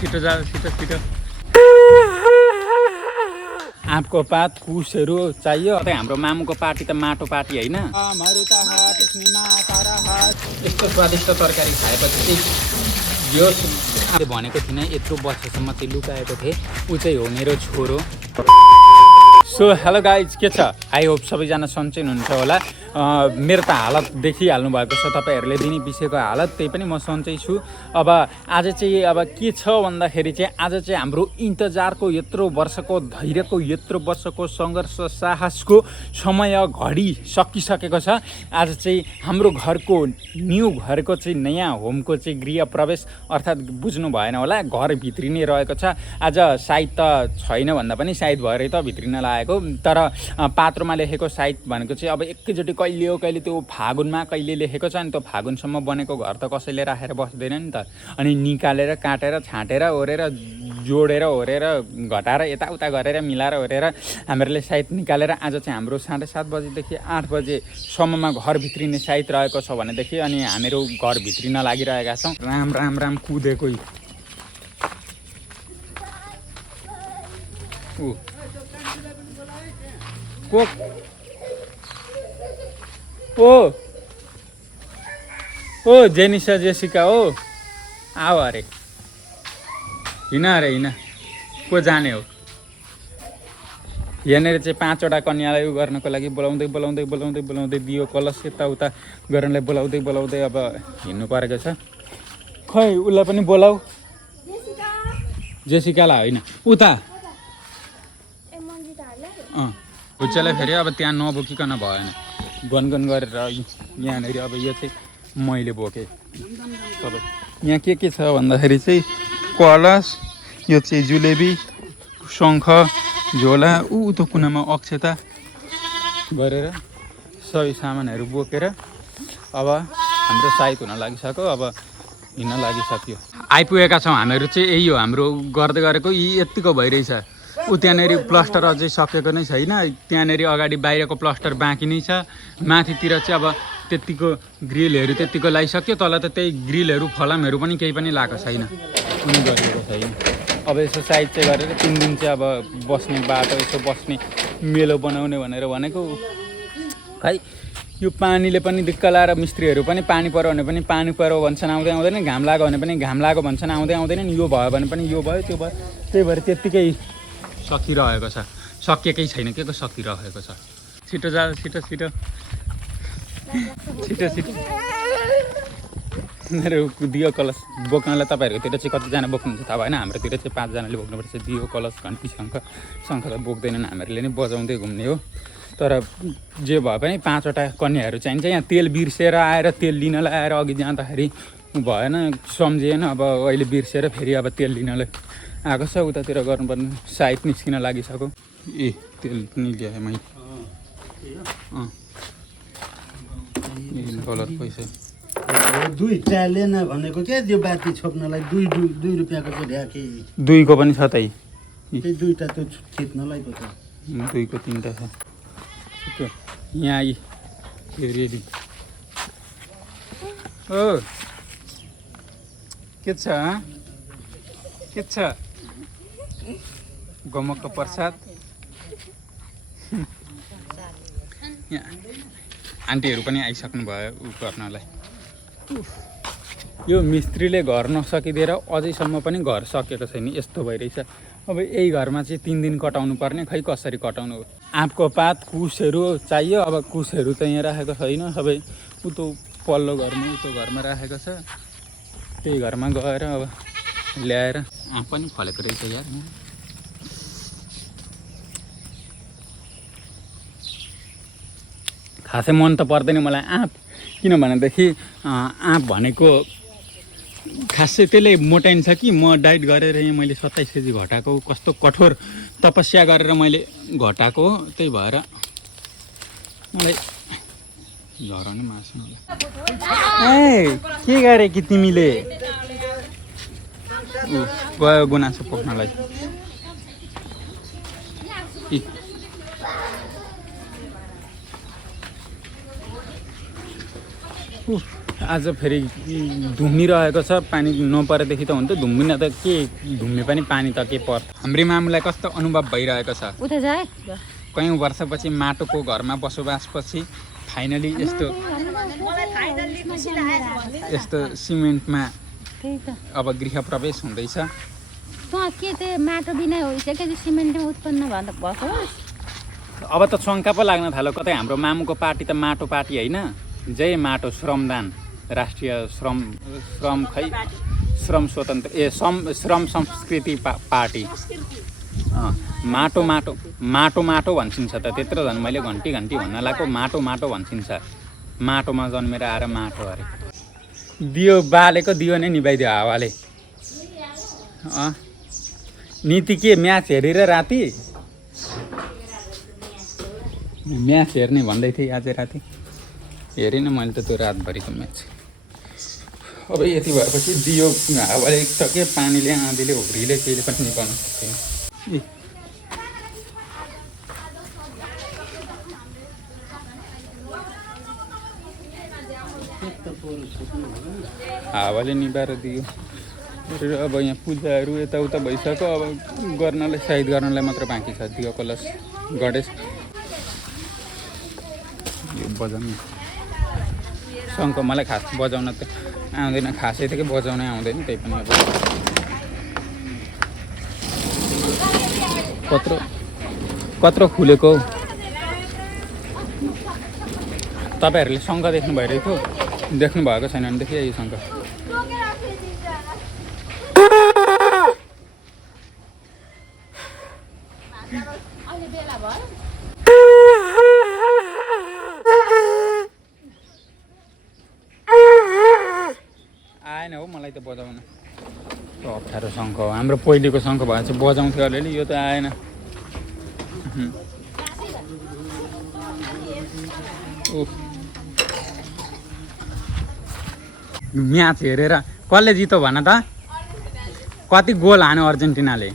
छिटो जा छिटो आँपको पात कुसहरू चाहियो। अझै हाम्रो मामुको पार्टी त माटो पार्टी होइन। यस्तो स्वादिष्ट तरकारी खाएपछि चाहिँ यो भनेको थिइनँ, यत्रो वर्षसम्म चाहिँ लुकाएको थिएँ। ऊ चाहिँ हो मेरो छोरो। सो हेलो गाइज, के छ? आई होप सबैजना सन्चै हुनुहुन्छ होला। मेरो त हालत देखिहाल्नु भएको छ तपाईँहरूले, दिने विषयको हालत। त्यही पनि म सन्चै छु। अब आज चाहिँ के छ भन्दाखेरि चाहिँ आज चाहिँ हाम्रो इन्तजारको यत्रो वर्षको धैर्यको यत्रो वर्षको सङ्घर्ष साहसको समय घडी सकिसकेको छ। आज चाहिँ हाम्रो घरको न्यू घरको चाहिँ नयाँ होमको चाहिँ गृह प्रवेश अर्थात् बुझ्नु भएन होला, घर भित्रिनै रहेको छ। आज सायद त छैन भन्दा पनि सायद भएरै त भित्रिन लागेको। तर पात्रोमा लेखेको सायद भनेको चाहिँ अब एकैचोटि कहिले हो कहिले त्यो फागुनमा कहिले लेखेको छ। अनि त्यो फागुनसम्म बनेको घर त कसैले राखेर बस्दैन नि त। अनि निकालेर काटेर छाँटेर ओरेर जोडेर ओरेर घटाएर यताउता गरेर मिलाएर ओरेर हामीहरूले सायद निकालेर आज चाहिँ हाम्रो 7:30 बजीदेखि 8 बजेसम्ममा घर भित्रिने सायद रहेको छ भनेदेखि अनि हामीहरू घर भित्रिन लागिरहेका छौँ। राम कुदेको ओ जेनिसा जेसिका हो, आओ अरे हिँड को जाने हो? यहाँनिर चाहिँ 5वटा कन्यालाई उ गर्नको लागि बोलाउँदै दियो कलश यताउता गर्नलाई बोलाउँदै अब हिँड्नु परेको छ। खै उसलाई पनि बोलाऊ। जेसिकालाई होइन, उता हुच्चालाई फेरि अब त्यहाँ नबोकिकन भएन। गनगन गरेर यहाँनिर अब यो चाहिँ मैले बोकेँ सबै। यहाँ के छ भन्दाखेरि चाहिँ कलश, यो चाहिँ जुलेबी, शङ्ख, झोला, उतो कुनामा अक्षता गरेर सबै सामानहरू बोकेर अब हाम्रो साइत हुन लागिसक्यो। अब हिँड्न लागिसक्यो। आइपुगेका छौँ हामीहरू चाहिँ। यही हो हाम्रो गर्दै गरेको। यतिको भइरहेछ। ऊ त्यहाँनिर प्लास्टर अझै सकेको नै छैन। त्यहाँनिर अगाडि बाहिरको प्लास्टर बाँकी नै छ। माथितिर चाहिँ अब त्यतिको ग्रिलहरू त्यतिको लगाइसक्यो। तल त त्यही ग्रिलहरू फलामहरू पनि केही पनि लगाएको छैन, कुनै गरेको छैन। अब यसो साइड चाहिँ गरेर 3 दिन चाहिँ अब बस्ने बाटो, यसो बस्ने मेलो बनाउने भनेर भनेको। खै यो पानीले पनि दिक्क लाएर मिस्त्रीहरू पनि पानी पऱ्यो भने पनि पानी पऱ्यो भन्छन्, आउँदैन। घाम लाग्यो भने पनि घाम लाग्यो भन्छन्, आउँदैनन्। यो भयो भने पनि यो भयो, त्यो भयो। त्यही भएर त्यत्तिकै सकिरहेको छ। सकिएकै छैन, के को सकिरहेको छ। छिटो जा छिटो मेरो दियो कलश बोक्नलाई तपाईँहरूकोतिर चाहिँ कतिजना बोक्नुहुन्छ थाहा भएन। हाम्रोतिर चाहिँ 5 जनाले बोक्नुपर्छ। दियो कलश घन्टी शङ्ख त बोक्दैनन्, हामीहरूले नै बजाउँदै घुम्ने हो। तर जे भए पनि 5वटा कन्याहरू चाहिन्छ। यहाँ तेल बिर्सेर आएर तेल लिनलाई आएर अघि जाँदाखेरि भएन, सम्झिएन। अब अहिले बिर्सेर फेरि अब तेल लिनलाई आएको छ। उतातिर गर्नुपर्ने साइड निस्किन लागिसक्यो। तेल पनि ल्याएँ मैले। गलत पैसा 2टा लेन भनेको क्या, त्यो बाती छोप्नलाई 2 रुपियाँको चाहिँ ढ्याके 2को पनि छ तै। त्यही 2टा त्यो खिच्नलाई पो त 2को 3टा छ। यहाँ रेडी। ओ के छ गमकको प्रसाद। यहाँ आन्टीहरू पनि आइसक्नु भयो उ गर्नलाई। यो मिस्त्रीले घर नसकिदिएर अझैसम्म पनि घर सकेको छैन, यस्तो भइरहेछ। अब यही घरमा चाहिँ 3 दिन कटाउनु पर्ने। खै कसरी कटाउनु हो। आँपको पात कुसहरू चाहियो। अब कुसहरू त यहाँ राखेको छैन, सबै उतो पल्लो घरमा राखेको छ। त्यही घरमा गएर अब ल्याएर आँप पनि फलेको रहेछ यार। खासै मन त पर्दैन मलाई आँप, किनभनेदेखि आँप भनेको खासै त्यसले मोटाइन्छ कि। म डाइट गरेर यहाँ मैले 27 केजी घटाएको। कस्तो कठोर तपस्या गरेर मैले घटाएको हो। त्यही भएर मलाई झराउनु मास्नु। के गरे कि तिमीले? गयो गुनासो पोख्नलाई। आज फेरि धुम्मिरहेको छ पानी नपरेदेखि त हुन्थ्यो धुम्मिन त के धुम्मे पनि पानी त के पर्छ हाम्रो मामुलाई कस्तो अनुभव भइरहेको छ कयौँ वर्षपछि माटोको घरमा बसोबासपछि फाइनली यस्तो सिमेन्टमा अब गृह प्रवेश हुँदैछ माटो बिना सिमेन्टमा उत्पन्न भएको अब त शङ्का पो लाग्न थाल्यो कतै हाम्रो मामुको पार्टी त माटो पार्टी होइन जय माटो श्रमदान राष्ट्रिय श्रम खै श्रम स्वतन्त्र श्रम संस्कृति पार्टी माटो माटो माटो माटो भन्छिन्छ त त्यत्रो झन् मैले घन्टी भन्न लागेको माटो माटो भन्छिन्छ माटोमा जन्मेर आएर माटो अरे दियो बालेको दियो नै निभाइदियो हावाले नीति के म्याच हेरेर राति म्याच हेर्ने भन्दै थिएँ आज राति हेरिनँ मैले त त्यो रातभरिको म्याच अब यति भएपछि दियो हावाले त के पानीले आँधीले हुरीले केहीले पनि निकाल्नु सक्दैन हावाले निभाएर दियो अब यहाँ पूजाहरू यताउता भइसक्यो अब गर्नलाई साइड गर्नलाई मात्र बाँकी छ दियो कलश गणेश यो बजाउनु शङ्ख मलाई खास बजाउन त आउँदैन खासै त के बजाउनै आउँदैन त्यही पनि अब कत्रो खुलेको तपाईँहरूले शङ्ख देख्नु भइरहेको देख्नु भएको छैन भनेदेखि यो शङ्ख आएन हो मलाई त बजाउन अप्ठ्यारो शङ्ख हो हाम्रो पहिलेको शङ्ख भए चाहिँ बजाउँथ्यो अलिअलि यो त आएन म्याच हेरेर कसले जित्यो भन त कति गोल हान्यो अर्जेन्टिनाले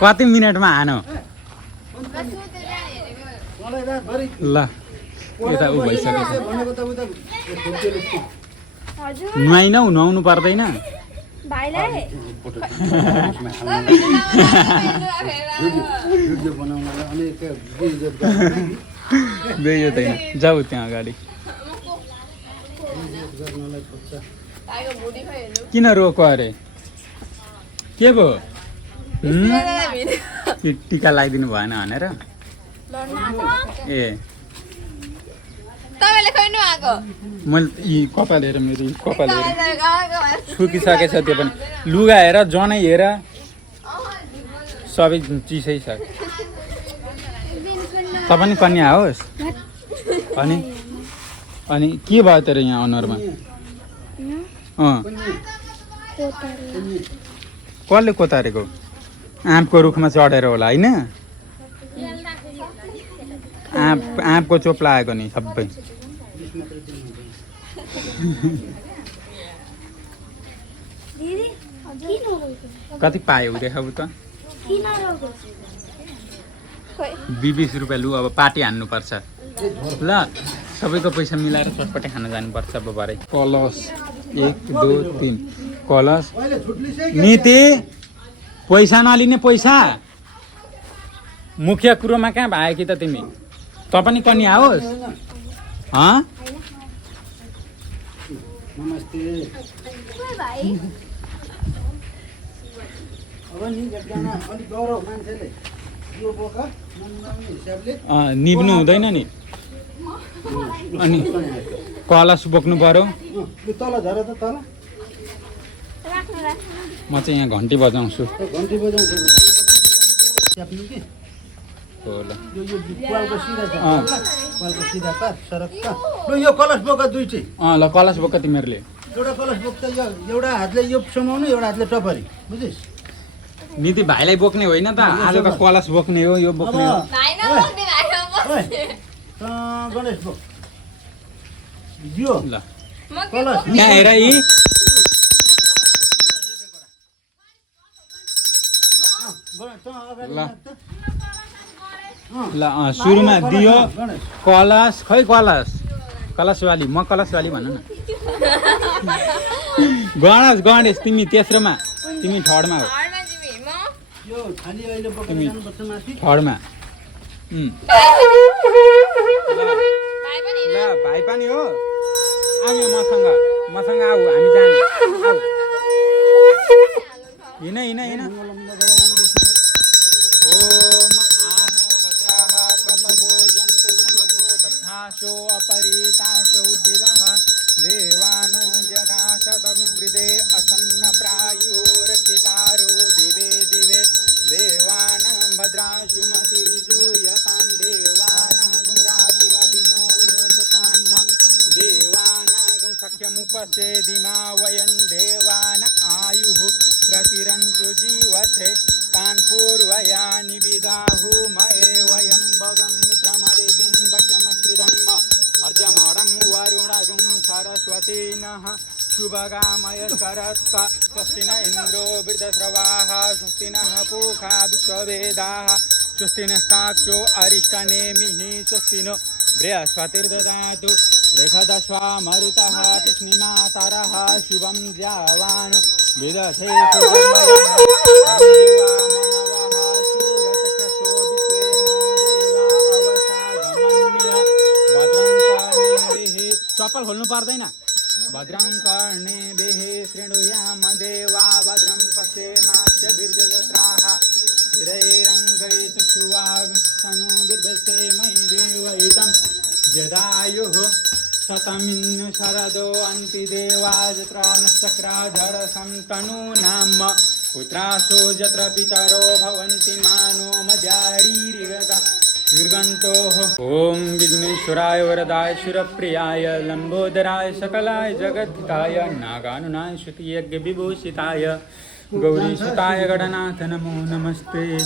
कति मिनटमा हान्यो ल यता ऊ भइसकेछ नुहाउनु पर्दैन जाऊ त्यहाँ अगाडि किन रोको अरे के भयो टिका लगाइदिनु भएन भनेर ए मैले यी कपाल हेर मेरो कपाल हेर सुकिसकेछ त्यो पनि लुगा हेर जनै हेर सबै चिसै छ त पनि कन्या होस् अनि के भयो तेरो यहाँ अनुहारमा कसले कोतारेको आँपको रुखमा चढेर होला होइन आँपको चोप लागेको नि सबै कति पायो देखाऊ त 20 रुपियाँ लु अब पार्टी हान्नुपर्छ ल सबैको पैसा मिलाएर चटपटे खान जानुपर्छ अब भरे कलश 1 2 3 कलश नीति पैसा नलिने पैसा मुख्य कुरोमा कहाँ भयो कि त तिमी त पनि कन्या होस् नमस्ते अब नि एकजना अलिक गरौ मान्छेले यो बोका ननिमाउने हिसाबले निब्नु हुँदैन नि अनि कलश बोक्नु पर्यो तल झर त तल म चाहिँ यहाँ घन्टी बजाउँछु घन्टी बजाउँछु च्याप्नु के हो ल यो पालको सिधा छ पालको सिधा पार सरक ल यो कलश बोका दुईटी ल कलश बोक तिमीहरूले एउटा कलश बोक्छ यो एउटा हातले यो समाउनु एउटा हातले टपरी बुझिस् निधि भाइलाई बोक्ने होइन त आजको कलश बोक्ने हो यो बोक्ने हो गणेश बोक यो ल कलश यहाँ हेर यी ल सुरुमा दियो कलश खै कलश कलशवाली म कलशवाली भन न गणेश तिमी तेस्रोमा तिमी थर्डमा हो यो खाली अहिले बोकेर तिमी जानुपर्छ माथि थर्डमा ल भाइ पनि हो आऊ मसँग आऊ हामी जाने आऊ हिँड ओम आनो भद्राः कृतभो जन्तु विश्वतो दद्धाशो अपरिताशो उद्भिदः देवानो यथा शतमिद्रिदे असन्न प्रायुरचितारो दिवे दिवे देवानां भद्राशु मतिर्जूयतां देवानां रातिरभिनोनिवसतां देवानां सख्यमुपसेदिमा वयं देवान आयुः प्रतिरन्तु जीवसे तान् पूर्वयानि विदाहु मये वयं भगं मित्रमदितिं दक्षमश्रिधम् अर्जमणं वरुणगुं सरस्वती नः शुभगामय शरत्क स्वस्ति न इन्द्रो वृद्धश्रवाः स्वस्ति नः पूषा विश्ववेदाः स्वस्ति नस्ताक्षो अरिष्टनेमिः स्वस्ति नो बृहस्पतिर्ददातु बृहदश्वा मरुतः तस्मिन्मातरः शुभं ज्यावान् विदधे चप्पल खोल्नु पर्दैन भद्रं कर्णेभिः शृणुयाम देवा भद्रं पश्येमास्य वीर्यजत्राः स्थिरैरङ्गैस्तुवास्तनूर्भृतेमयि देवहितं यदायुः शतमिन्नु शरदो अन्ति देवाजत्र नश्चक्राधरसं तनूनाम पुत्रासो यत्र पितरो भवन्ति मानो मद्यारीरिगता दुर्गन्तोः ॐ विघ्नेश्वराय वरदाय सुरप्रियाय लम्बोदराय सकलाय जगद्धिताय नागानुनाय श्रुतियज्ञविभूषिताय गौरीसुताय गणनाथ नमो नमस्ते ॐ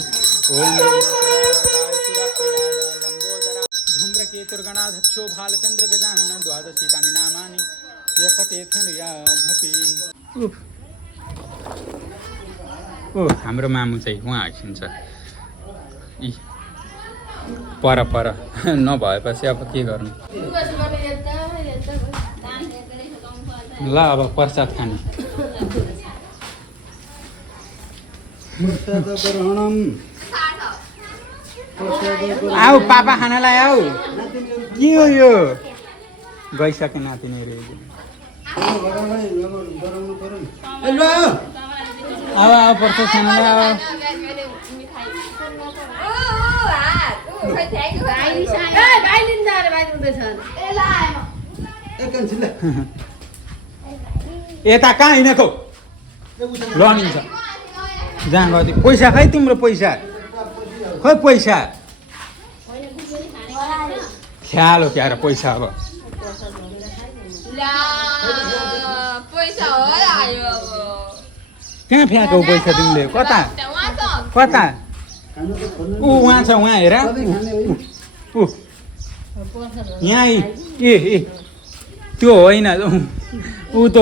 धूम्रकेतुर्गणाध्यक्षो भालचन्द्र गजानन द्वादशीतानि नामानि यपतेथुर्याधपि हाम्रो मामु चाहिँ उहाँ आइसिन्छ पर नभएपछि अब के गर्नु ल अब प्रसाद खाने आऊ पापा खानालाई आऊ के हो यो गइसके नातिनीहरू अब प्रसाद खानालाई अब यता कहाँ हिँडेको लनिन्छ जहाँ गयो पैसा खै तिम्रो पैसा खोइ पैसा ख्याल हो क्यार पैसा अब कहाँ फ्याँको पैसा तिमीले कता कता उहाँ छ उहाँ हेर यहाँ ए त्यो होइन ऊ त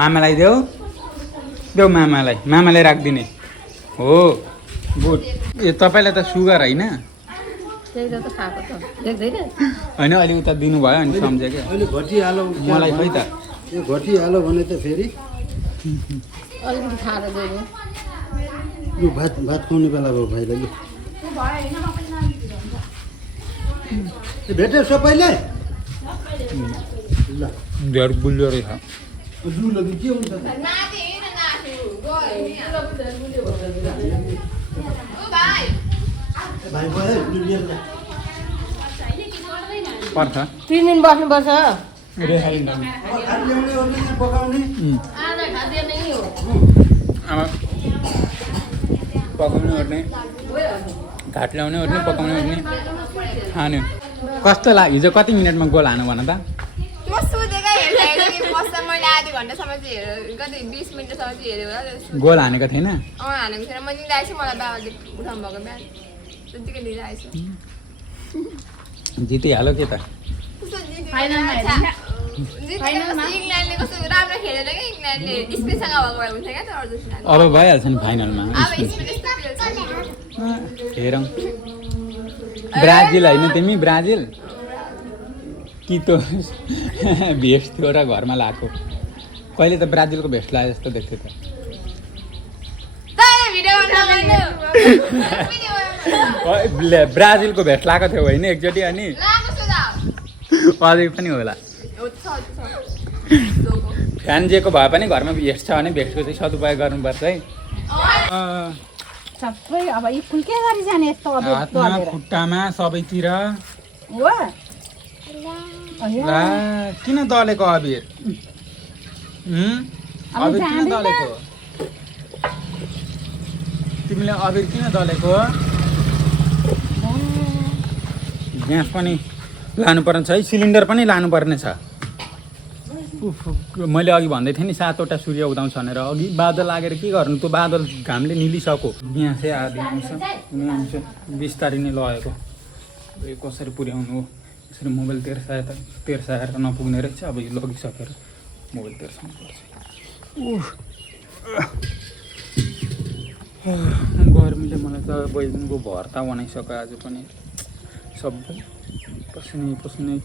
मामालाई देऊ मामालाई राखिदिने हो गुड ए तपाईँलाई त सुगर होइन होइन अलि उता दिनुभयो अनि सम्झेँ क्या अहिले घटिहाल्यो मलाई खै त यो घटिहाल्यो भने त फेरि यो भात खुवाउने बेला भयो भाइलाई भेट्यो सबैले ल धेर बुल्यो रहेछ जुलो के हुन्छ भाइ पर्छ 3 दिन बस्नुपर्छ पकाउने ओर्ने घाट ल्याउने ओर्ने पकाउने ओर्ने खाने कस्तो लाग्यो हिजो कति मिनटमा गोल हानु भन त गोल हानेको थिएन जितिहाल्यो के त अब भइहाल्छ नि फाइनलमा हेरौँ ब्राजिल होइन तिमी ब्राजिल कि त भेस्ट थियो र घरमा लगाएको कहिले त ब्राजिलको भेस्ट लगाए जस्तो देख्थ्यो त ब्राजिलको भेस्ट लगाएको थियो होइन एकचोटि अनि अझै पनि होला फ्यान जेको भए पनि घरमा भेस्ट छ भने भेस्टको चाहिँ सदुपयोग गर्नुपर्छ है सबै अब स्कुल के गरी जाने यस्तो हातमा खुट्टामा सबैतिर ला किन दलेको अबिर अबिर किन दलेको तिमीले अबिर किन दलेको ग्यास पनि लानुपर्ने छ है सिलिन्डर पनि लानुपर्ने छ मैले अघि भन्दै थिएँ नि 7वटा सूर्य उदाउँछ भनेर अघि बादल लागेर के गर्नु त्यो बादल घामले निलिसक्यो यहाँ चाहिँ आधी आउँछ आउँछ बिस्तारै नै लगेको कसरी पुर्याउनु हो यसरी मोबाइल तेर्साएर नपुग्ने रहेछ अब यो लगिसकेर मोबाइल तेर्साउनु पर्छ गर्मीले मलाई त बैगुनको भर्ता बनाइसक्यो आज पनि सबै पसिनै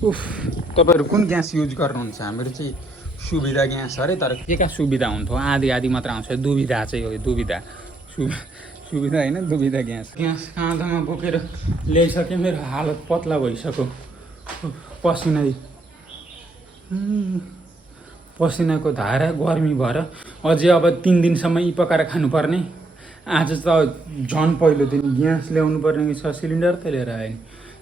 तपाईँहरू कुन ग्यास युज गर्नुहुन्छ हाम्रो चाहिँ सुविधा ग्यास अरे तर के का सुविधा हुन्थ्यो आधी मात्र आउँछ दुविधा चाहिँ हो दुविधा सुविधा होइन दुविधा ग्यास काँधमा बोकेर ल्याइसकेँ मेरो हालत पतला भइसक्यो पसिनाको धारा गर्मी भएर अझै अब 3 दिनसम्म यी पकाएर खानुपर्ने आज त झन् पहिलो दिन ग्यास ल्याउनु पर्ने छ सिलिन्डर त लिएर आएँ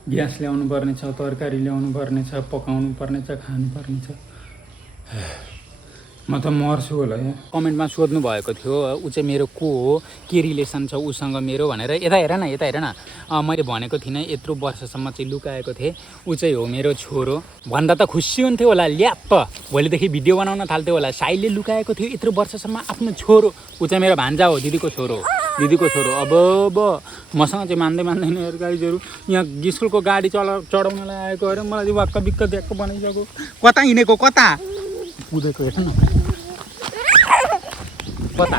ग्यास ल्याउनु पर्ने छ तरकारी ल्याउनु पर्ने छ पकाउनु पर्ने छ खानुपर्ने छ म त मर्छु होला यहाँ कमेन्टमा सोध्नु भएको थियो ऊ चाहिँ मेरो को हो के रिलेसन छ उसँग मेरो भनेर यता हेर न मैले भनेको थिइनँ यत्रो वर्षसम्म चाहिँ लुकाएको थिएँ ऊ चाहिँ हो मेरो छोरो भन्दा त खुसी हुन्थ्यो होला ल्याप्प भोलिदेखि भिडियो बनाउन थाल्थ्यो होला साइले लुकाएको थियो यत्रो वर्षसम्म आफ्नो छोरो ऊ चाहिँ मेरो भान्जा हो दिदीको छोरो अब मसँग चाहिँ मान्दैन हेर गाइजहरू यहाँ स्कुलको गाडी चढाउनलाई आएको अरे मलाई चाहिँ वाक्क बिक्क द्याक्क बनाइसक्यो कता हिँडेको कता कुदेको हेर न कता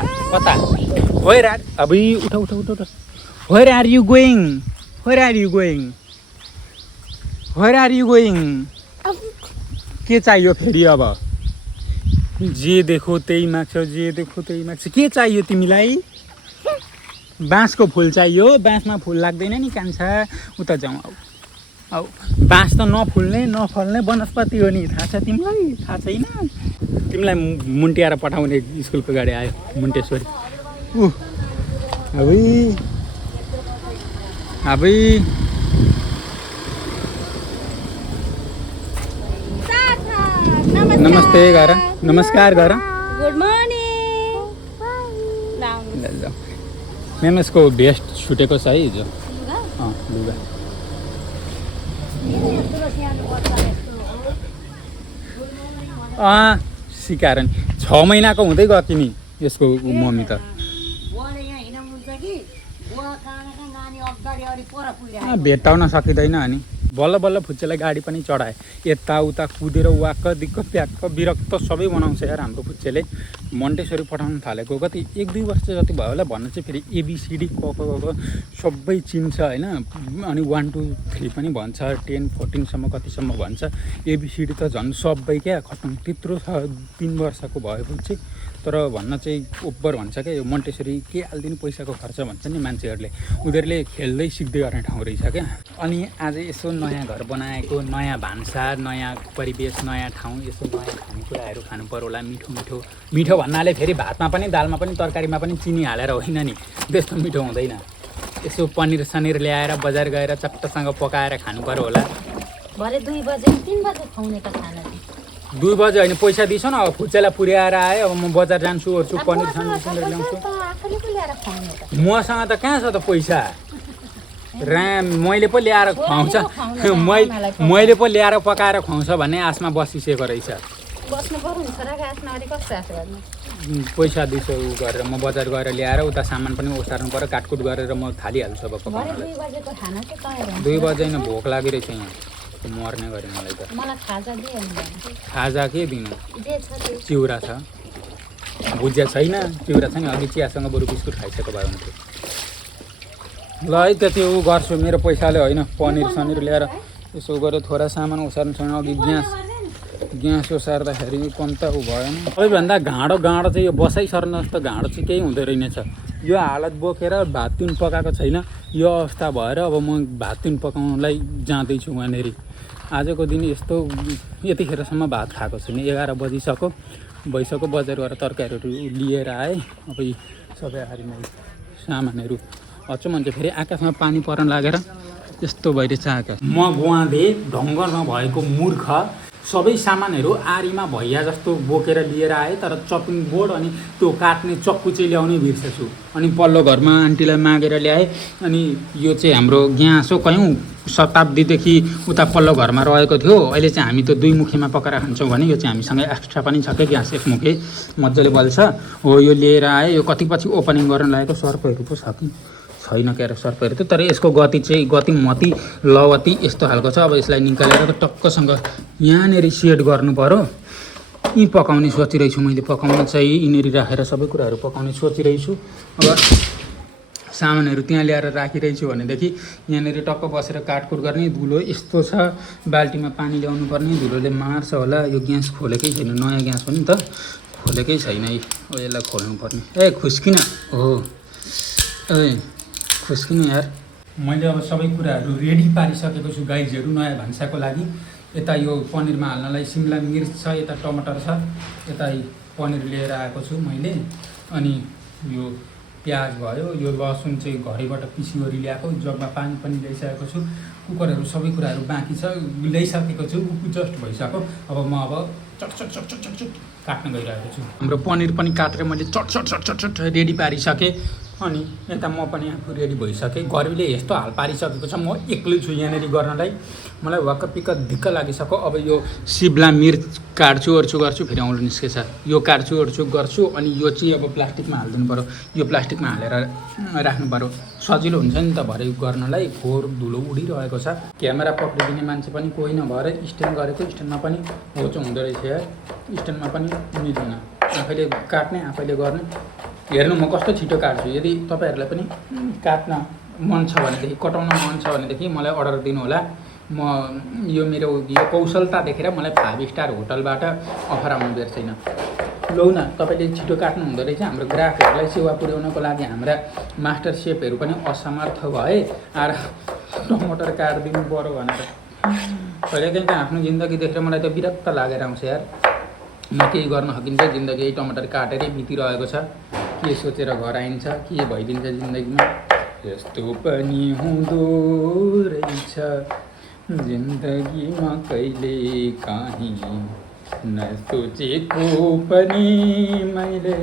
वेयर आर अब उठ वेयर आर यु गोइङ के चाहियो फेरि अब जे देखो त्यही माग्छ के चाहियो तिमीलाई बाँसको फुल चाहियो बाँसमा फुल लाग्दैन नि कान्छा उता जाउँ अब बाँस त नफल्ने वनस्पति हो नि थाहा छ तिमीलाई थाहा छैन तिमीलाई मुन्ट्याएर पठाउने स्कुलको गाडी आयो मुन्टेश्वरी अबै नमस्ते गर नमस्कार गर गुड मर्निङ मेमसको भेस्ट छुटेको छ है हिजो लुगा सिकाएर नि 6 महिनाको हुँदै गयो तिमी यसको मम्मी त भेट्टाउन सकिँदैन अनि बल्ल फुच्चेलाई गाडी पनि चढाए यताउता कुदेर वाक्क दिक्क प्याक्क विरक्त सबै बनाउँछ यार हाम्रो फुच्चेले मन्टेश्वरी पठाउनु थालेको कति 1-2 वर्ष जति भयो होला भन्न चाहिँ फेरि ABCD क सबै चिन्छ होइन अनि 1 2 3 पनि भन्छ 10 14सम्म कतिसम्म भन्छ ABCD त झन् सबै क्या खतम त्यत्रो छ 3 वर्षको भएपछि तर भन्न चाहिँ ओभर भन्छ क्या यो मन्टेश्वरी के हालिदिनु पैसाको खर्च भन्छ नि मान्छेहरूले उनीहरूले खेल्दै सिक्दै गर्ने ठाउँ रहेछ क्या अनि आज यसो नयाँ घर बनाएको नयाँ भान्सा नयाँ परिवेश नयाँ ठाउँ यसो नयाँ खानेकुराहरू खानु पर्यो होला मिठो भन्नाले फेरि भातमा पनि दालमा पनि तरकारीमा पनि चिनी हालेर होइन नि त्यस्तो मिठो हुँदैन यसो पनिर सनिर ल्याएर बजार गएर चट्टसँग पकाएर खानु पर्यो होला भरे 2 बजे 3 बजे खुवाउने त खाना 2 बजे होइन पैसा दिइस न अब फुच्चेलाई पुर्याएर आयो अब म बजार जान्छु ओर्छु पनिर सनिर ल्याउँछु मसँग त कहाँ छ त पैसा मैले पो ल्याएर खुवाउँछ मैले पो ल्याएर पकाएर खुवाउँछ भन्ने आशमा बसिसकेको रहेछ पैसा दिसो गरेर म बजार गएर ल्याएर उता सामान पनि ओसार्नु पर्यो काटकुट गरेर म थालिहाल्छु अब 2 बजे होइन भोक लागिरहेछ यहाँ मर्ने गरे मलाई त खाजा के दिनु चिउरा छ भुजिया छैन चिउरा छ नि अघि चियासँग बरु बिस्कुट खाइसकेको भए हुन्थ्यो ल है त्यति ऊ गर्छु मेरो पैसाले होइन पनिर सनिर ल्याएर यसो गरेर थोरै सामान ओसार्नुसँग अघि ग्यास ओसार्दाखेरि कम त ऊ भएन। सबैभन्दा घाँडो चाहिँ यो बसाइ सर्न जस्तो घाँडो चाहिँ केही हुँदो रहेनछ। यो हालत बोकेर भात तुन पकाएको छैन, यो अवस्था भएर अब म भात तुन पकाउनलाई जाँदैछु वहाँनिर। आजको दिन यस्तो यतिखेरसम्म भात खाएको छैन, 11 भइसक्यो। बजार गएर तरकारीहरू लिएर आएँ। अब यी सबै हारीमा सामानहरू अचम्म मान्छे फेरि आकाशमा पानी पर्न लागेर यस्तो भइरहेछ आकाश। म गुवाँधे ढङ्ग नभएको मूर्ख सबै सामानहरू आरीमा भैया जस्तो बोकेर लिएर आएँ, तर चपिङ बोर्ड अनि त्यो काट्ने चक्कु चाहिँ ल्याउनै बिर्सेछु। अनि पल्लो घरमा आन्टीलाई मागेर ल्याएँ। अनि यो चाहिँ हाम्रो ग्यास हो, कयौँ शताब्दीदेखि उता पल्लो घरमा रहेको थियो। अहिले चाहिँ हामी त 2 मुखीमा पकाएर खान्छौँ भने यो चाहिँ हामीसँग एक्स्ट्रा पनि छ क्या ग्यास, 1 मुखी मजाले बल्छ हो। यो लिएर आएँ। यो कति पछि ओपनिङ गर्न लागेको सर्पहरू पो छ कि छैन क्यारे सर्पहरू त, तर यसको गति मती लवती यस्तो खालको छ। अब यसलाई निकालेर टक्कसँग यहाँनिर सेट गर्नु पऱ्यो। यी पकाउने सोचिरहेछु मैले, पकाउन चाहिँ यिनीहरू राखेर सबै कुराहरू पकाउने सोचिरहेछु। अब सामानहरू त्यहाँ ल्याएर राखिरहेछु भनेदेखि यहाँनिर टक्क बसेर काटकुट गर्ने। धुलो यस्तो छ, बाल्टीमा पानी ल्याउनु पर्ने, धुलोले मार्छ होला। यो ग्यास खोलेकै छैन, नयाँ ग्यास हो नि त, खोलेकै छैन है। यसलाई खोल्नु पर्ने। खुस्किन हो, खुस्किनु यार। मैले अब सबै कुराहरू रेडी पारिसकेको छु गाइजहरू नयाँ भान्साको लागि। यता यो पनिरमा हाल्नलाई सिमला मिर्च छ, यता टमाटर छ, यता पनिर लिएर आएको छु मैले। अनि यो प्याज भयो, यो लसुन चाहिँ घरैबाट पिसिवरी ल्याएको, जगमा पानी पनि ल्याइसकेको छु। कुकरहरू सबै कुराहरू बाँकी छ, ल्याइसकेको छु, जस्ट भइसक्यो। अब म चट काट्न गइरहेको छु। हाम्रो पनिर पनि काटेर मैले चट रेडी पारिसकेँ। अनि यता म पनि आफू रेडी भइसकेँ। गर्मीले यस्तो हाल पारिसकेको छ, म एक्लै छु यहाँनिर गर्नलाई। मलाई वाक्क पिक्क धिक्क लागिसक्यो। अब यो सिमला मिर्च काट्छु ओर्छु गर्छु, फेरि औँलो निस्केछ। यो काट्छु ओर्छु गर्छु। अनि यो चाहिँ अब प्लास्टिकमा हालिदिनु पऱ्यो। यो प्लास्टिकमा हालेर राख्नु पऱ्यो, सजिलो हुन्छ नि त भरे गर्नलाई। फोहोर धुलो उडिरहेको छ। क्यामेरा पक्रिदिने मान्छे पनि कोही नभएर स्ट्यान्ड गरेको, स्ट्यान्डमा पनि होचो हुँदो रहेछ यार। स्ट्यान्डमा पनि मिल्दैन, आफैले काट्ने आफैले गर्ने। हेर्नु म कस्तो छिटो काट्छु। यदि तपाईँहरूलाई पनि काट्न मन छ भनेदेखि, कटाउन मन छ भनेदेखि मलाई अर्डर दिनु होला। म यो मेरो यो कौशलता देखेर मलाई 5 स्टार होटलबाट अफर आउनु बेर छैन। लौ न, तपाईँले छिटो काट्नु हुँदो रहेछ। हाम्रो ग्राहकहरूलाई सेवा पुर्याउनको लागि हाम्रा मास्टर सेफहरू पनि असमर्थ भए। आएर टमाटर काटिदिनु पऱ्यो भनेर कहिलेकाहीँ त आफ्नो जिन्दगी देखेर मलाई त विरक्त लागेर आउँछ यार। म केही गर्न सकिन्छ, जिन्दगी यही टमाटर काटेरै बितिरहेको छ। के सोचेर घर आइन्छ, के भइदिन्छ जिन्दगीमा। यस्तो पनि हुँदो रहेछ जिन्दगीमा, कहिले काहीँ नसोचेको पनि मैले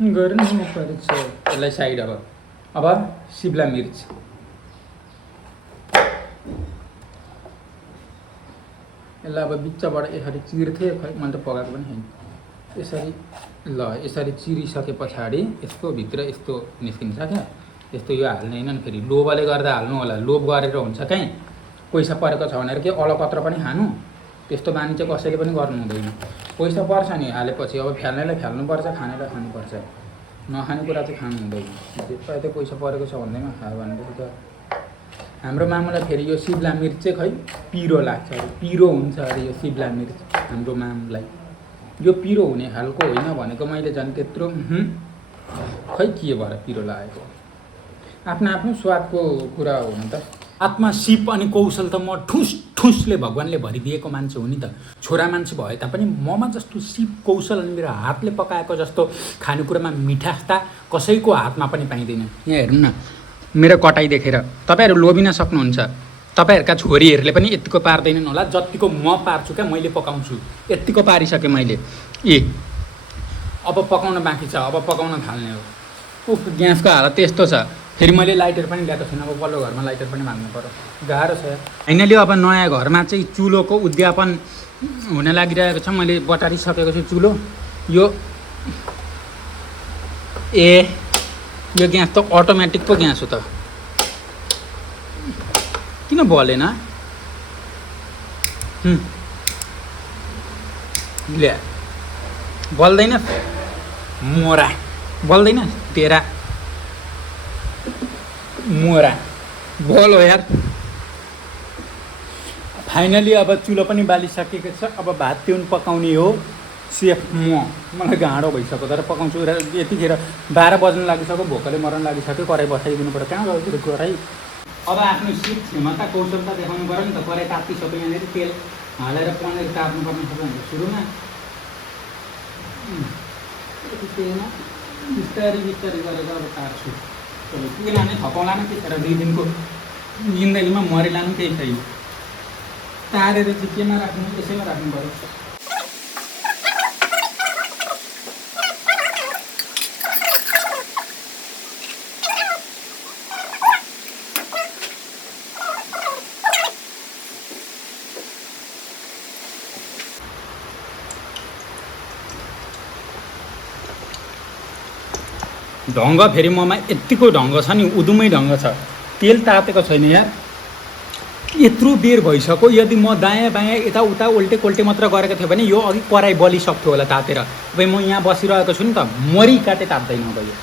गर्नुपर्छ। यसलाई साइड। अब सिमला मिर्च यसलाई अब बिचबाट यसरी चिर्थे। खै मैले त पकाएको पनि छैन। यसरी ल, यसरी चिरिसके पछाडि यसको भित्र यस्तो निस्किन्छ क्या। यस्तो यो हाल्ने होइन, फेरि लोभले गर्दा हाल्नु होला। लोभ गरेर हुन्छ कहीँ पैसा परेको छ भनेर के अलकत्र पनि खानु, त्यस्तो बानी चाहिँ कसैले पनि गर्नु हुँदैन। पैसा पर्छ नि हालेपछि, अब फ्याल्नेलाई फ्याल्नुपर्छ, खानेलाई खानुपर्छ। नखाने कुरा चाहिँ खानु हुँदैन। त्यो पैसा परेको छ भन्दैमा खायो भनेदेखि त। हाम्रो मामुलाई फेरि यो सिमला मिर्च चाहिँ खै पिरो लाग्छ अरे, पिरो हुन्छ अरे यो सिमला मिर्च हाम्रो मामलाई। यो पिरो हुने खालको होइन भनेको मैले झन् त्यत्रो खै के भएर पिरो लागेको। आफ्नो आफ्नो स्वादको कुरा हो नि त। आत्मा सिप अनि कौशल त म ठुसले भगवान्ले भरिदिएको मान्छे हो नि त। छोरा मान्छे भए तापनि ममा जस्तो सिप कौशल अनि मेरो हातले पकाएको जस्तो खानेकुरामा मिठासता कसैको हातमा पनि पाइँदैन। यहाँ हेर्नु न, मेरो कटाइ देखेर तपाईँहरू लोभिन सक्नुहुन्छ। तपाईँहरूका छोरीहरूले पनि यतिको पार्दैनन् होला जतिको म पार्छु क्या। मैले पकाउँछु, यतिको पारिसकेँ मैले। अब पकाउन बाँकी छ, अब पकाउन थाल्ने हो। उफ, ग्यासको हालत त्यस्तो छ। फेरि मैले लाइटर पनि ल्याएको छैन। अब पल्लो घरमा लाइटर पनि माग्नु पऱ्यो, गाह्रो छ। फाइनली अब नयाँ घरमा चाहिँ चुलोको उद्यापन हुन लागिरहेको छ। मैले बटारिसकेको छु चुलो। यो यो ग्यास त अटोमेटिक पो ग्यास हो त, किन बलेन? ल्या बल्दैन, मोरा बल्दैन तेरा। मोरा बोलो यार। फाइनली अब चुलो पनि बालिसकेको छ। अब भात तिउन पकाउने हो। सेफ मलाई गाँडो भइसक्यो तर पकाउँछु र यतिखेर 12 बज्न लागिसक्यो। भोकले मर्न लागिसक्यो। कराई बसाइदिनु पऱ्यो। कहाँ गयो कराई? अब आफ्नो सिप क्षमता कौशलता देखाउनु पऱ्यो नि त। कराई तातिसक्यो। यहाँनिर तेल हालेर पनिर ताप्नुपर्ने छ भने सुरुमा तेलमा बिस्तारै बिस्तारै गरेर अब तार्छु। के लाने थपाउला न त्यतिखेर 2 दिनको जिन्दगीमा मरिलानु केही छैन। तारेर चाहिँ केमा राख्नु? यसैमा राख्नु पऱ्यो। ढङ्ग फेरि ममा यतिको ढङ्ग छ नि, उदुमै ढङ्ग छ। तेल तातेको छैन यार। यत्रो बेर भइसक्यो। यदि म दायाँ बायाँ यताउता उल्टे कोल्टे मात्र गरेको थियो भने यो अघि कराई बलिसक्थ्यो होला तातेर। अब म यहाँ बसिरहेको छु नि त, मरि काटे तात्दैन अब यो।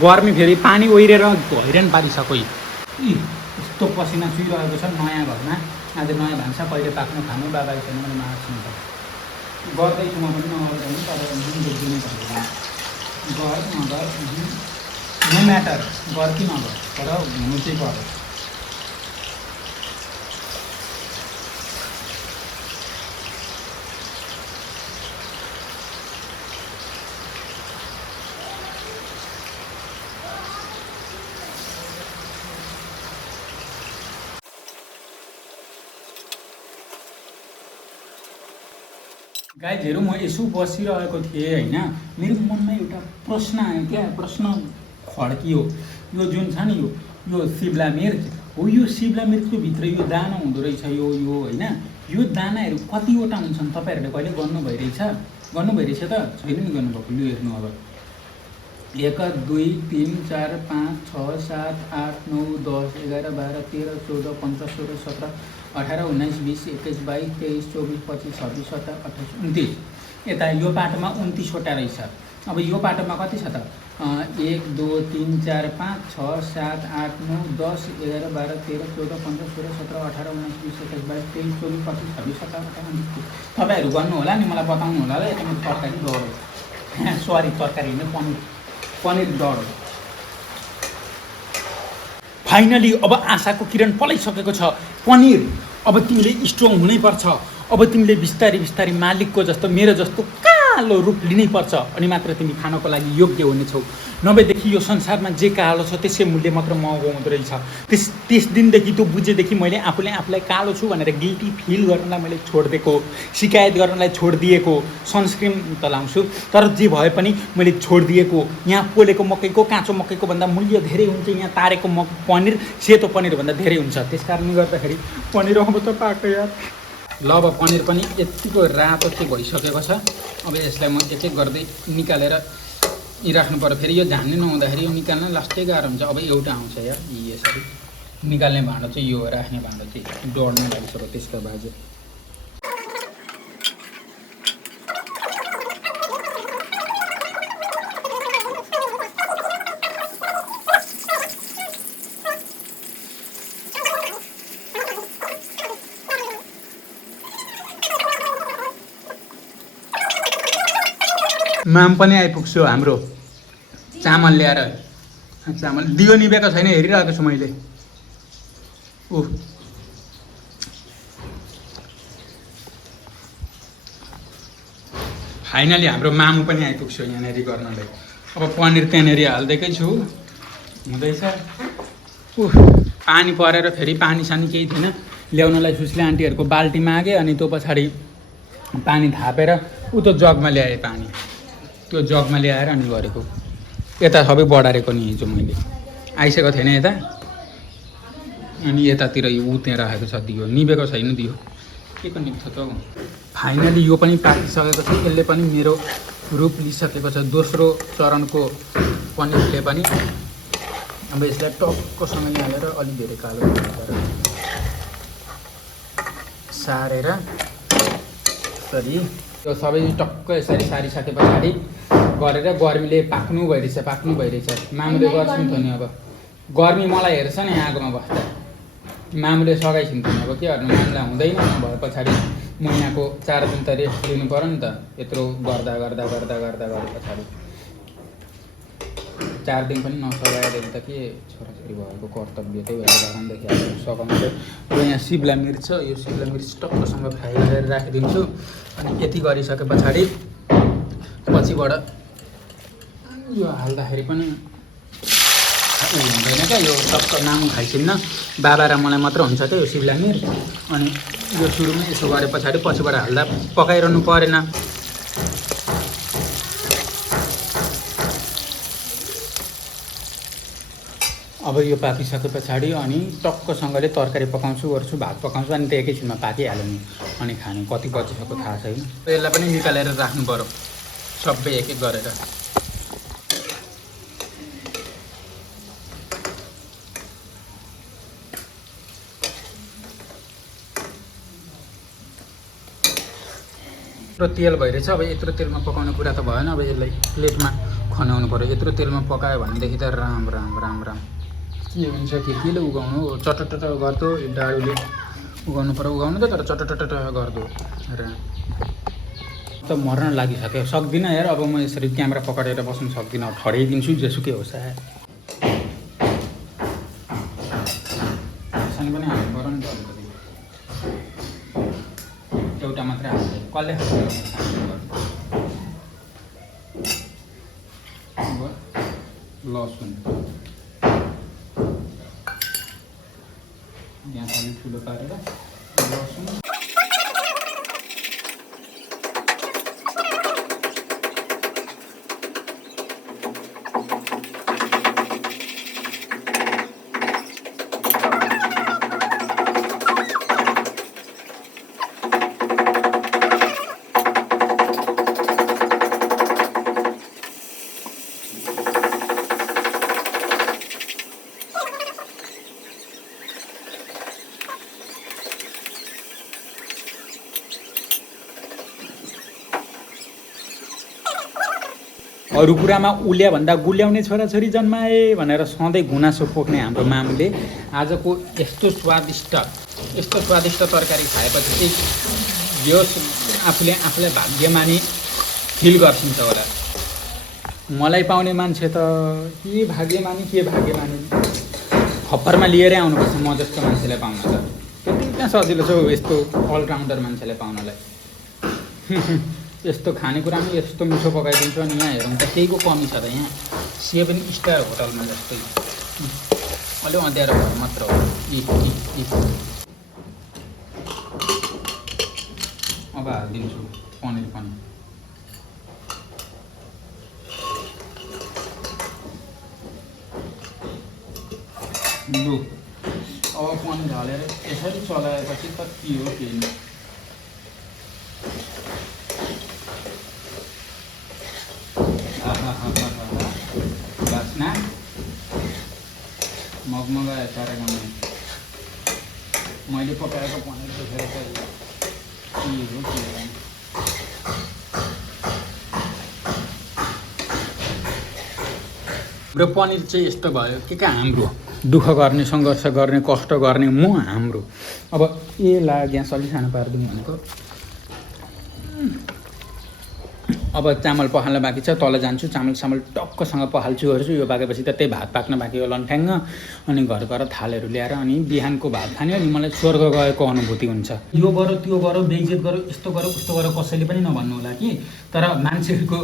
गर्मी फेरि पानी ओहिरेर हैरान पारिसक्यो। यस्तो पसिना चुइरहेको छ नयाँ घरमा। आज नयाँ भान्सा कहिले पाक्नु खानु बाबाको छैन भने मार्छु नि त। गर्दैछु म पनि नगर्दैन तर देख्दिनै पर्दैन। गर नगर नो म्याटर, गर कि नगर तर हुनु चाहिँ गर। गाइजहरू म यसो बसिरहेको थिएँ होइन, मेरो मनमा एउटा प्रश्न आयो क्या। प्रश्न खड्कियो। यो जुन छ नि यो सिमला मिर्च हो। यो सिमला मिर्चको भित्र यो दाना हुँदो रहेछ। यो होइन यो दानाहरू कतिवटा हुन्छन् तपाईँहरूले कहिले गर्नु भइरहेछ त? छैन नि गर्नुभएको। लु हेर्नु अब 1 2 3 4 5 6 7 8 9 10 11 12 13 14 15 16 17 18 19 20 21 22 23 24 25 26 27 28 29 यता यो पाटोमा 29 वटा रहेछ। अब यो पाटोमा कति छ त? 1 2 3 4 5 6 7 8 9 10 11 12 13 14 15 16 17 18 19 20 21 22 23 24 25 26 27 28 29। तपाईँहरू गर्नु होला नि, मलाई बताउनु होला ल। यता म तरकारी डढो। सरी तरकारी होइन, पनिर डढो। फाइनली अब आशाको किरण पलाइसकेको छ। पनिर अब तिमीले स्ट्रङ हुनैपर्छ। अब तिमीले बिस्तारै बिस्तारै मालिकको जस्तो मेरो जस्तो कालो रूप लिनैपर्छ अनि मात्र तिमी खानको लागि योग्य हुनेछौ। नभएदेखि यो संसारमा जे कालो छ त्यसै मूल्य मात्र महँगो हुँदो रहेछ। त्यस दिनदेखि त्यो बुझेदेखि मैले आफूलाई कालो छु भनेर गिल्टी फिल गर्नलाई मैले छोडिदिएको, शिकायत गर्नलाई छोडिदिएको। सनस्क्रिन त लाउँछु तर जे भए पनि मैले छोडिदिएको। यहाँ पोलेको मकैको काँचो मकैको भन्दा मूल्य धेरै हुन्छ। यहाँ तारेको पनिर सेतो पनिरभन्दा धेरै हुन्छ। त्यस कारणले गर्दाखेरि पनिर अब त पाएको यार। ल अब पनिर पनि यतिको रातो चाहिँ भइसकेको छ। अब यसलाई म एक एक गर्दै निकालेर राख्नु पर्यो। फेरि यो झान्ने नहुँदाखेरि यो निकाल्न लास्टै गाह्रो हुन्छ। अब एउटा आउँछ यार यसरी निकाल्ने भाँडो चाहिँ यो, राख्ने भाँडो चाहिँ डढ्न लागिसक्यो। त्यसका बाजे माम पनि आइपुग्छु हाम्रो चामल ल्याएर। चामल दियो निभेको छैन, हेरिरहेको छु मैले। फाइनली हाम्रो मामु पनि आइपुग्छु यहाँनिर गर्नलाई। अब पनिर त्यहाँनिर हाल्दैकै छु, हुँदैछ। पानी परेर फेरि पानी सानी केही थिएन। ल्याउनलाई सुस्ले आन्टीहरूको बाल्टी मागेँ अनि त्यो पछाडि पानी थापेर उतो जगमा ल्याएँ पानी। त्यो जगमा ल्याएर अनि गरेको। यता सबै बढारेको नि हिजो मैले आइसकेको थिएन यता। अनि यतातिर ऊ त्यहाँ राखेको छ दियो, निभेको छैन दियो। के को निप्छ त? फाइनली यो पनि पाकिसकेको छ। यसले पनि मेरो रूप लिइसकेको छ। दोस्रो चरणको पनिरले पनि। अब यसलाई टक्कसँगले हालेर अलिक धेरै कालो गरेर सारेर यसरी यो सबै टक्क यसरी सारिसके पछाडि गरेर गर्मीले पाक्नु भइरहेछ मामुले गर्छौँ त नि अब गर्मी मलाई हेर्छ नि आगोमा बस्दा मामुले सघाइछौँ त नि अब के गर्नु मामुलाई हुँदैन भए पछाडि महिनाको 4 दिन त रेस्ट लिनु पऱ्यो नि त यत्रो गर्दा गरे पछाडि 4 दिन पनि नसघाएदेखि त के छोराछोरी भएको कर्तव्य त्यही भएर घरदेखि सघाउनु अब यहाँ सिब्ला मिर्च यो सिब्ला मिर्च टक्कसँग फ्राई गरेर राखिदिन्छु अनि यति गरिसके पछाडि पछिबाट यो हाल्दाखेरि पनि हुँदैन क्या यो टक्क नामु खाइसिन्न बाबा र मलाई मात्र हुन्छ क्या यो सिब्ला मिर्च अनि यो सुरुमै यसो गरे पछाडि पछिबाट हाल्दा पकाइरहनु परेन अब यो पाकिसके पछाडि अनि टक्कसँगले तरकारी पकाउँछु गर्छु भात पकाउँछु अनि त्यो एकैछिनमा पाकिहाल्यो नि अनि खाने कति बजिसक्यो थाहा छैन यसलाई पनि निकालेर राख्नु पर्यो सबै एक एक गरेर यत्रो तेल भइरहेछ अब यत्रो तेलमा पकाउने कुरा त भएन अब यसलाई प्लेटमा खनाउनु पर्यो यत्रो तेलमा पकायो भनेदेखि त राम के हुन्छ केले उगाउनु चटट गर्दो डाडुले उगाउनु पर्यो उगाउनु त तर चटट गर्दो र त मर्न लागिसक्यो सक्दिनँ यार अब म यसरी क्यामेरा पकडेर बस्नु सक्दिनँ ठडाइदिन्छु जेसुकै होस् सानो पनि हाल्नु पर्यो नि त एउटा मात्रै हाल्छ कसले लसुन ग्यास अलि ठुलो पारेर लसुन अरू कुरामा उल्या भन्दा गुल्याउने छोराछोरी जन्माए भनेर सधैँ गुनासो पोख्ने हाम्रो मामुले आजको यस्तो स्वादिष्ट तरकारी खाएपछि चाहिँ यो आफूलाई भाग्यमानी फिल गर्छिन्छ होला मलाई पाउने मान्छे त के भाग्यमानी खप्परमा लिएरै आउनुपर्छ म जस्तो मान्छेलाई पाउन त त्यति त्यहाँ सजिलो छ यस्तो अलराउन्डर मान्छेलाई पाउनलाई यस्तो खानेकुरामा यस्तो मिठो पकाइदिन्छु अनि यहाँ हेरौँ त केहीको कमी छ त यहाँ 7 स्टार होटलमा जस्तै अलि अँध्यारो घर मात्र हो अब हालिदिन्छु पनिर पनि लु अब पनिर हालेर यसरी चलाएपछि त के हो केही बास्ना मगमगायो तारागाउँमा मैले पकाएको पनिर देखेर चाहिँ के हो हाम्रो पनिर चाहिँ यस्तो भयो के हाम्रो दुःख गर्ने सङ्घर्ष गर्ने कष्ट गर्ने हाम्रो अब ला ग्यास अलि सानो पारिदिउँ भनेको अब चामल पखाल्न बाँकी छ तल जान्छु चामल टक्कसँग पखाल्छु यो पाकेपछि त त्यही भात पाक्न बाँकी हो लन्ठ्याङ्ग अनि घर गएर थालहरू ल्याएर अनि बिहानको भात खाने अनि मलाई स्वर्ग गएको अनुभूति हुन्छ यो गरौ त्यो गरौ बेइज्जत गरौ यस्तो गरौ उस्तो गरौ कसैले पनि नभन्नु होला कि तर मान्छेहरूको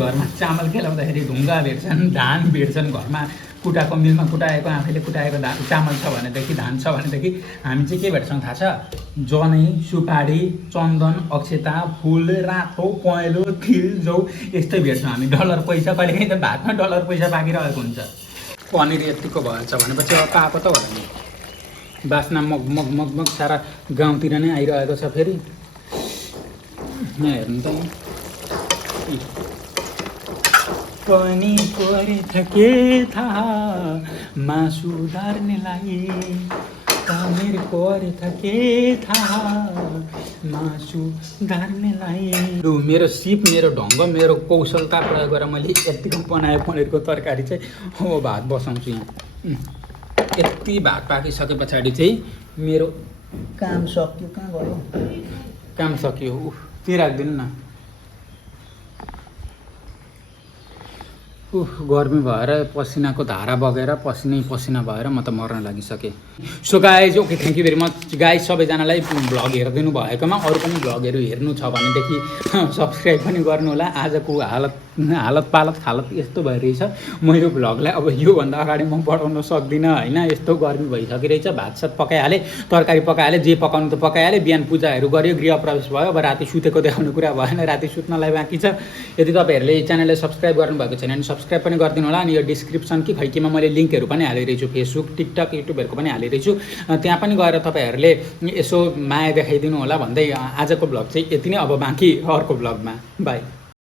घरमा चामल खेलाउँदाखेरि ढुङ्गा भेट्छन् धान भेट्छन् घरमा कुटाको मिलमा कुटाएको आफैले कुटाएको चामल छ भनेदेखि धान छ भनेदेखि हामी चाहिँ के भेट्छौँ थाहा छ जनै सुपारी चन्दन अक्षता फुल रातो पहेँलो तिल जौ यस्तै भेट्छौँ हामी डलर पैसा कहिलेकाहीँ त भातमा डलर पैसा पाकिरहेको हुन्छ पनिर यतिको भएछ भनेपछि अब पाएको त होला नि बास्ना मग सारा गाउँतिर नै आइरहेको छ फेरि यहाँ हेर्नु त पनि परेछ के थाहा मासु धार्नेलाई पनिर परेछ के थाहा आँसु धार्नेलाई। लु मेरो सिप, मेरो ढङ्ग, मेरो कौशलता प्रयोग गरेर मैले यतिको बनाएँ पनिरको तरकारी चाहिँ। हो भात बसाउँछु यहाँ। यति भात पाकिसके पछाडि चाहिँ मेरो काम सक्यो। कहाँ गयो काम? सक्यो। त्यही राखिदिनु न। गर्मी भएर पसिनाको धारा बगेर पसिना भएर म त मर्न लागिसकेँ। So guys okay, thank you very much guys सबैजनालाई भ्लग हेरिदिनु भएकोमा। अरू पनि भ्लगहरू हेर्नु छ भनेदेखि सब्सक्राइब पनि गर्नु होला। आजको हालत यस्तो भइरहेछ, म यो भ्लगलाई अब योभन्दा अगाडि म बढाउन सक्दिनँ होइन। यस्तो गर्मी भइसकिरहेछ। भातसात पकाइहालेँ, तरकारी पकाइहालेँ, जे पकाउनु त पकाइहालेँ। बिहान पूजाहरू गऱ्यो, गृह प्रवेश भयो। अब राति सुतेको देखाउने कुरा भएन, राति सुत्नलाई बाँकी छ। यदि तपाईँहरूले च्यानललाई सब्सक्राइब गर्नुभएको छैन भने सब्सक्राइब पनि गरिदिनु होला। अनि यो डिस्क्रिप्सन कि खैकीमा मैले लिङ्कहरू पनि हालिरहेछु, फेसबुक, टिकटक, युट्युबहरूको पनि हालिरहेछु। त्यहाँ पनि गएर तपाईँहरूले यसो माया देखाइदिनु होला भन्दै आजको भ्लग चाहिँ यति नै। अब बाँकी अर्को भ्लगमा बाई।